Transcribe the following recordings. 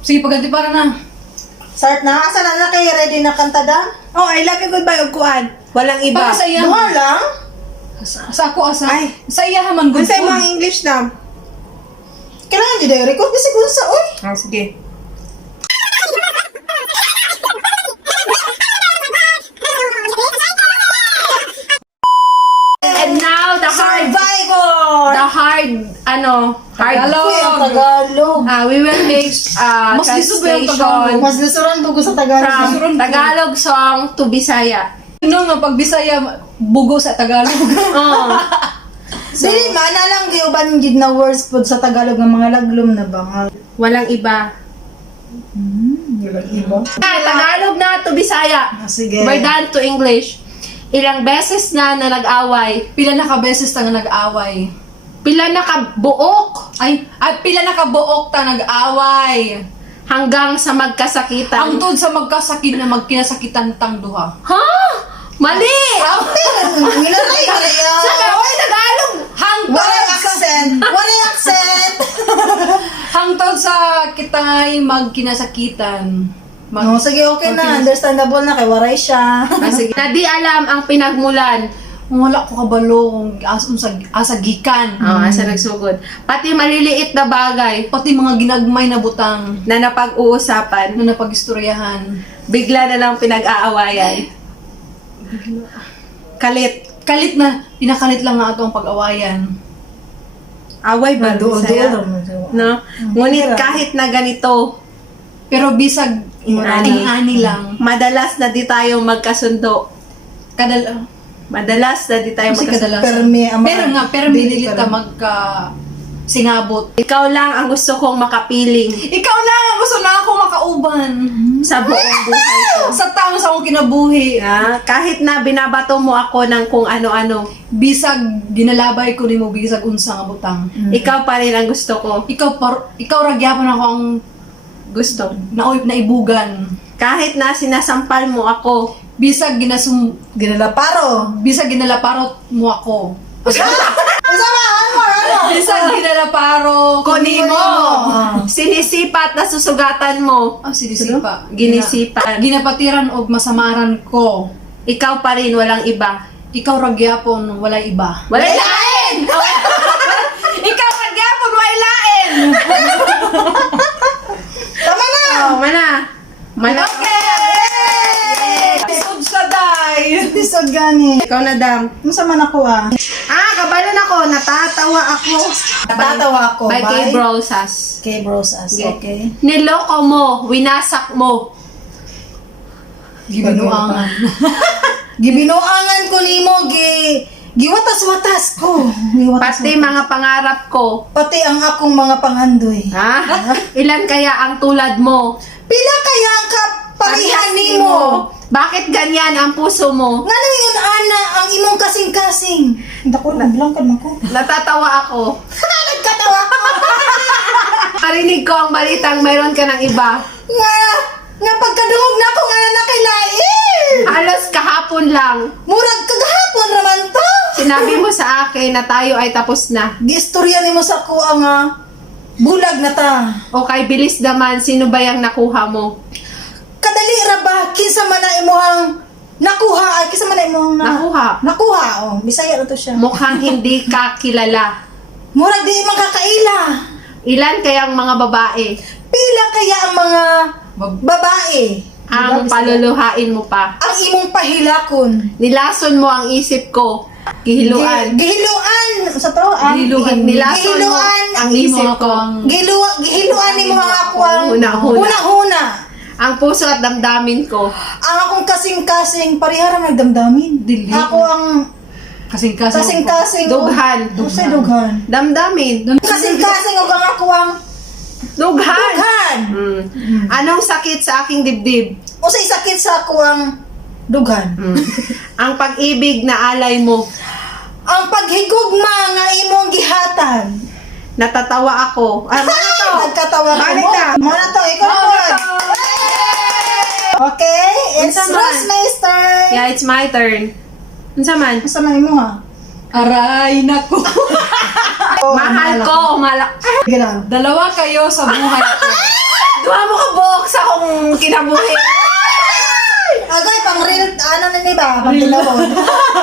Sige, paganti para na. Start na. Asa na kay ready na kanta da? Oh, I love you goodbye og kuan. Walang iba. Para sa iya. Duha lang? Sa ako, asa. Ay. Sa iya haman, good Kung sa food. mga English na. Kailangan nyo dahil record kasi kung sa oy. Ah, sige. And now, the hard, Survivor! Tagalog. Uy, ang Tagalog. we will make Mas gusto ba yung Tagalog? translation Mas nasuran bugo sa Tagalog. from Tagalog song to Bisaya. No, no, pag Bisaya, bugo sa Tagalog. Oh. Dili, maana lang giuban gid na words pod sa Tagalog ng mga laglom na bangal. Walang iba. Iba. Tagalog na to Bisaya. Sige. We're done to English. Ilang beses na nag-away. Pila na ka beses ta nga nag-away. Pila na kabuok Ay, pila na ka buok ta nag-away. hanggang sa magkasakitan. Ang sa magkasakit na magkinasakitan tang duha. Ha? Mali! Nginalay ka na yan. Sabi, oy, Tagalog! Waray accent. Waray accent. Hangtod sa kitay magkinasakitan. No, sige, okay na. Understandable na kay waray siya. Sige. Na di alam ang pinagmulan. Wala ko kabalo kung asa gikan. Asa nagsugod. Pati maliliit na bagay Pati mga ginagmay na butang na napag-uusapan, na napag-istoryahan. bigla na lang pinag-aawayan. Kalit. Kalit na, pinakalit lang nga ato ang pag-awayan. Away ba? Doon, Bisaya? doon. No? Ngunit kahit na ganito, Pero bisag ani lang. madalas na di tayo magkasundo. Madalas na di tayo Kasi magkasundo. kadalasan. Pero Dili mililit ka ka lang. magka singabot. Ikaw lang ang gusto kong makapiling Ikaw lang ang gusto na ako makauban. sa buong buhay ko. Sa taon sa akong kinabuhi. Kahit na binabato mo ako ng kung ano-ano, Bisag ginalabay ko nimo bisag unsa nga butang. ikaw pa rin ang gusto ko. Ikaw ra gyapon ako ang Gusto. naibugan. Kahit na sinasampal mo ako, Bisag Ginalaparo. bisag ginalaparot mo ako. Isamahan mo, ano? Bisag ginalaparo kunin mo, Ah. sinisipat na susugatan mo, sinisipa. ginisipan. Ginapatiran og masamaran ko. Ikaw pa rin, walang iba. Ikaw ra gyapon walay iba. Wala lain! Ikaw magyapon, wala lain! Tama na! Mana? Mana? Episode sa day. Episode gani. Ikaw na, Dam. Ano sa man ako ah? Kabalon ako, natatawa ako. Natatawa ako. By Kay Brosas. Kay Brosas. Okay. Niloko mo, winasak mo. Gibinuangan. Gibinuangan ko nimo giwatas-watas ko. Pati mga pangarap ko. Pati ang akong mga pangandoy. Ilan kaya ang tulad mo? Pila kaya ang kaparihan nimo? Bakit ganyan ang puso mo? Ngano yun ana ang imong kasing-kasing? Dako na bilang kan ako. Natatawa ako. Nagkatawa ko. Parinig ko ang balitang mayroon ka ng iba. Nga pagkaduhog na ako nga na kay Lail. Halos kahapon lang. Murag kagahapon raman to. Sinabi mo sa akin na tayo ay tapos na. Giistorya nimo sa kuha nga bulag na ta. O kay bilis naman, sino ba yung nakuha mo? Kadali ra ba kinsa man na imong nakuha ay kinsa man na imong nakuha oh Bisaya ra to siya. Mukhang hindi ka kilala. Murag di makakaila. Ilan kayang mga babae Pila kaya ang mga babae ang paluluhain mo pa? ang imong pahilakon? Nilason mo ang isip ko. Gihiluan. Gihiluan sa to Gihiluan. Nilason mo Gihiluan. ang isip ko. Gihiluan ni mga ako ang Huna-huna. huna-huna. Ang puso at damdamin ko. Ang akong kasing-kasing parihara nagdamdamin. Dili. Ako ang Kasing-kasing. kasing-kasing Dughan. Sa dughan. Damdamin. Kasing-kasing og ang ako ang Dughan. dughan. Anong sakit sa aking dibdib? Usay sakit sa ako ang dughan. Ang pag-ibig na alay mo. Ang paghigugma nga imong gihatag. Natatawa ako. Ano to? Nagkatawa ka Balik mo. na. Muna to, ikaw po. Okay, it's Unsa man? Rosmay's turn. Yeah, it's my turn. Unsa man? Sa man mo ha? Aray, naku. Mahal ko, malak. Gano'n. Dalawa kayo sa buhay ko. Duha mo ka buhok sa akong kinabuhi. Agay, pang real, ano na ni ba? Pang tinawon.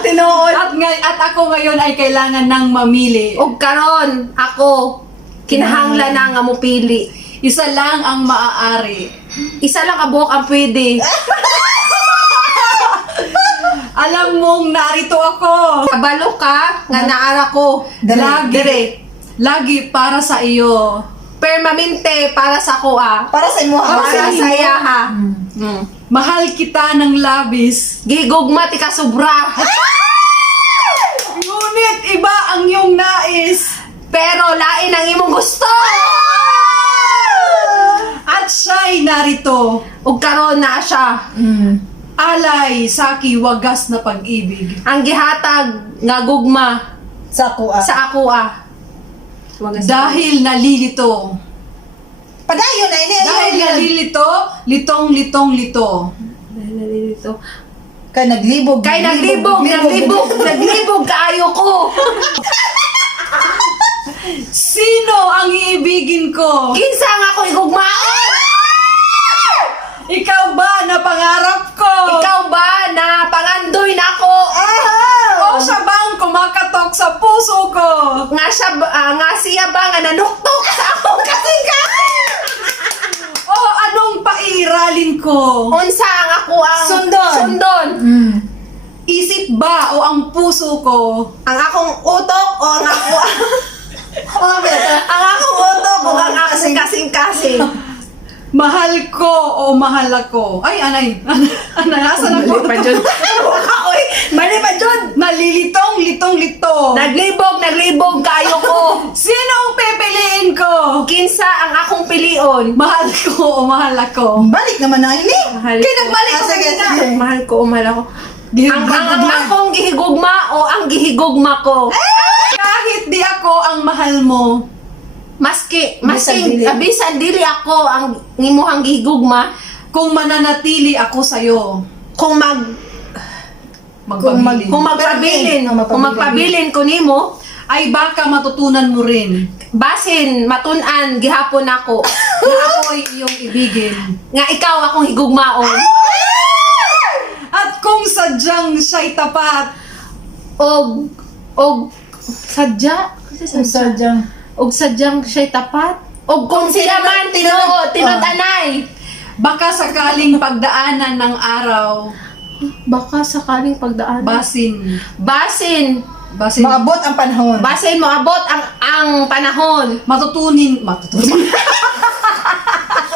Tinuod. At ako ngayon ay kailangan ng mamili. Og karon, ako, kinahanglan na nga mo pili. Isa lang ang maaari. Isa lang ka buhok ang pwede. Alam mong narito ako. Kabalo ka, nga naara ko. Lagi para sa iyo. Permanente para sa ko Para sa imo. Para sa iya ha. Mahal kita ng labis. Gigugma ti ka sobra. Ngunit iba ang iyong nais. Pero lain ang imong gusto. At siya'y narito. Ug karon na siya. Alay sa wagas na pag-ibig. Ang gihatag nga gugma Sa kuha. sa ako Dahil nalilito. Padayon na ini. Dahil nalilito, litong-litong-lito. nalilito. Kay naglibog. Kay naglibog kaayo ko. Sino ang iibigin ko? Kinsa nga ako igugmaon? Ikaw ba na pangarap ko? Ikaw ba na pangandoy na ako? O siya bang kumakatok sa puso ko? Nga siya ba nga nanuktok sa akong kasingkasin? O anong pairalin ko? Unsa ang ako ang sundon? Isip ba o ang puso ko? Ang akong utok o ang ako ang akong utok o ang akong kasing-kasing? Mahal ko o mahal ako? Ay, anay. Asan ako? Mali pa dyan. Nalilitong, litong-lito. Naglibog kayo ko. Sino ang pipiliin ko? Kinsa ang akong pilion? Mahal ko o mahal ako? Balik naman na ini. Kaya nagbalik ko Sige, kanina. sige. Mahal ko o mahal ako. Ang akong gihigugma o ang gihigugma ko? Kahit di ako ang mahal mo. Maski Bisan dili. bisan dili ako ang ngimuhang gihigugma Kung mananatili ako sa'yo. kung Magpabilin. kung magpabilin ko nimo Ay baka matutunan mo rin. basin matun-an gihapon ako Na ako ay iyong ibigin. nga ikaw akong higugmaon At kung sadyang siya'y tapat. og sadya Sadyang. og sadyang siya'y tapat og kung sila man tinud-anay Baka sakaling pagdaanan ng araw. baka sakaling pagdaan Basin. basin Maabot ang panahon. basin mo abot ang panahon Matutunan.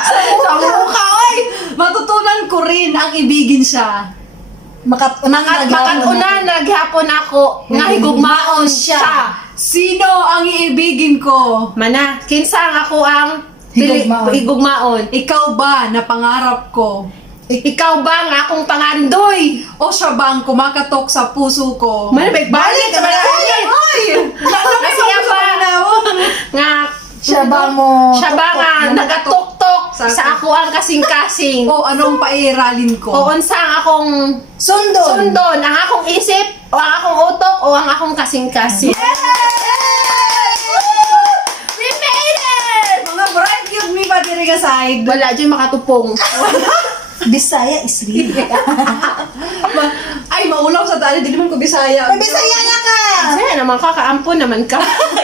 sa mukha oy Matutunan ko rin ang ibigin siya. makatunan naghapon ako nga higugmaon siya. Sino ang iibigin ko? Mana, kinsa ang ako ang Higugmaon. higugmaon? Ikaw ba na pangarap ko? Ikaw ba ang akong pangandoy? O siya bang kumakatok sa puso ko? Mana, balik ka ba? Nasiya ba? Nga, Siya ba mo? siya ba nga nagatuktok Sa sa ako ang kasing-kasing? O anong pairalin ko? O unsa ang akong sundon? Ang akong isip? O ang akong utok? O ang akong kasing-kasing? We made it! Mga bright cute me pa diri ka side. Wala dyan makatupong. Bisaya is real. Ay, maulaw sa tali. Dili man ko Bisaya. Bisaya na ka! Saya naman ka, kaampon naman ka.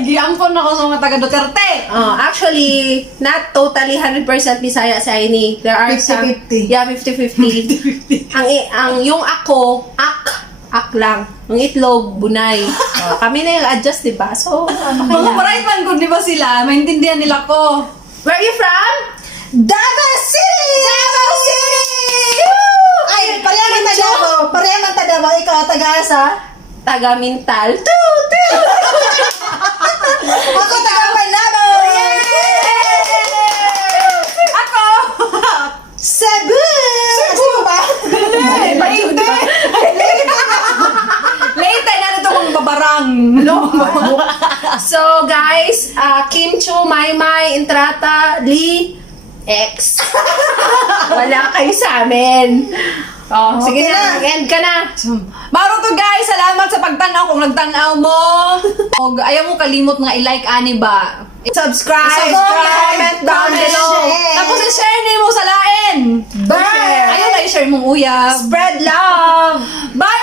Giampon ako sa mga taga Duterte. Actually, not totally 100% Bisaya sa ini. There are 50-50. Yeah, 50-50. ang yung ako, ak lang. Yung itlog, bunay. Kami na yung adjust, diba? So, Mga bright man ko, di ba sila? Maintindihan nila ko. where are you from? Davao City! Davao City! Ay, pareha man Davao. Pareha man Davao. Ikaw taga-asa? Taga Mintal. Ako taga-Panabo! Ako! Cebu! Cebu ba? Leyte! Leyte na nito kong babarang. So, guys, Kim Chu, Maymay, Intrata, Lee, X. Wala kayo sa amin. Oh, sige Okay na, na. end ka na. Maro to guys, salamat sa pagtanaw kung nagtanaw mo. Og ayaw mo kalimot nga i-like ani ba? Subscribe, Subscribe, comment down comment, below. share. Tapos i-share ni mo sa lain. Bye! Ayaw na i-share mong uyab. Spread love! Bye